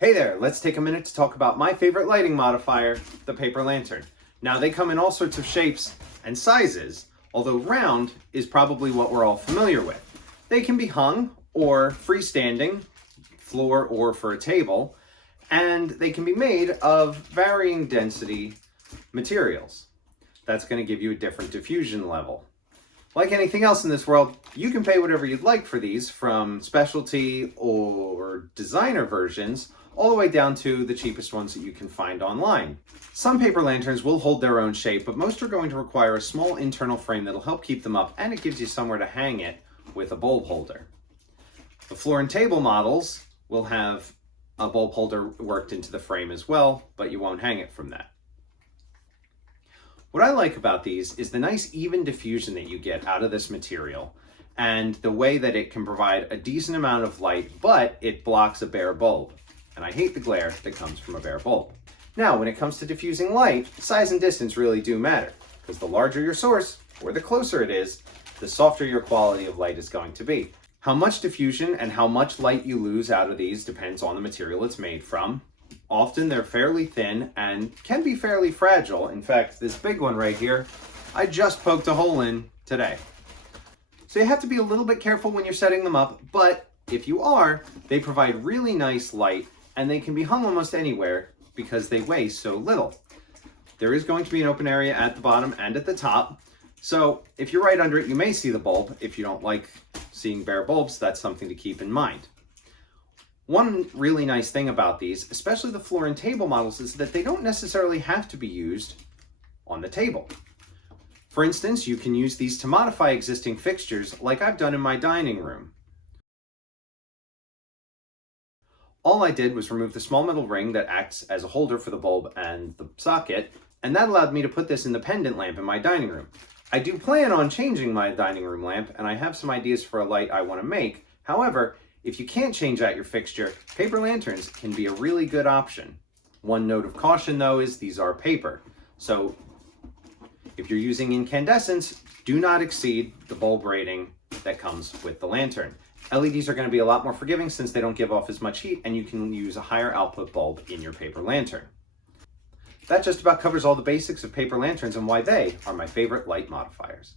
Hey there, let's take a minute to talk about my favorite lighting modifier, the paper lantern. Now they come in all sorts of shapes and sizes, although round is probably what we're all familiar with. They can be hung or freestanding, floor or for a table, and they can be made of varying density materials. That's going to give you a different diffusion level. Like anything else in this world, you can pay whatever you'd like for these, from specialty or designer versions, all the way down to the cheapest ones that you can find online. Some paper lanterns will hold their own shape, but most are going to require a small internal frame that'll help keep them up, and it gives you somewhere to hang it with a bulb holder. The floor and table models will have a bulb holder worked into the frame as well, but you won't hang it from that. What I like about these is the nice even diffusion that you get out of this material, and the way that it can provide a decent amount of light, but it blocks a bare bulb. And I hate the glare that comes from a bare bulb. Now, when it comes to diffusing light, size and distance really do matter, because the larger your source, or the closer it is, the softer your quality of light is going to be. How much diffusion and how much light you lose out of these depends on the material it's made from. Often they're fairly thin and can be fairly fragile. In fact, this big one right here, I just poked a hole in today. So you have to be a little bit careful when you're setting them up, but if you are, they provide really nice light and they can be hung almost anywhere because they weigh so little. There is going to be an open area at the bottom and at the top. So if you're right under it, you may see the bulb. If you don't like seeing bare bulbs, that's something to keep in mind. One really nice thing about these, especially the floor and table models, is that they don't necessarily have to be used on the table. For instance, you can use these to modify existing fixtures like I've done in my dining room. All I did was remove the small metal ring that acts as a holder for the bulb and the socket, and that allowed me to put this in the pendant lamp in my dining room. I do plan on changing my dining room lamp, and I have some ideas for a light I want to make. However, if you can't change out your fixture, paper lanterns can be a really good option. One note of caution though is these are paper. So if you're using incandescents, do not exceed the bulb rating that comes with the lantern. LEDs are going to be a lot more forgiving since they don't give off as much heat, and you can use a higher output bulb in your paper lantern. That just about covers all the basics of paper lanterns and why they are my favorite light modifiers.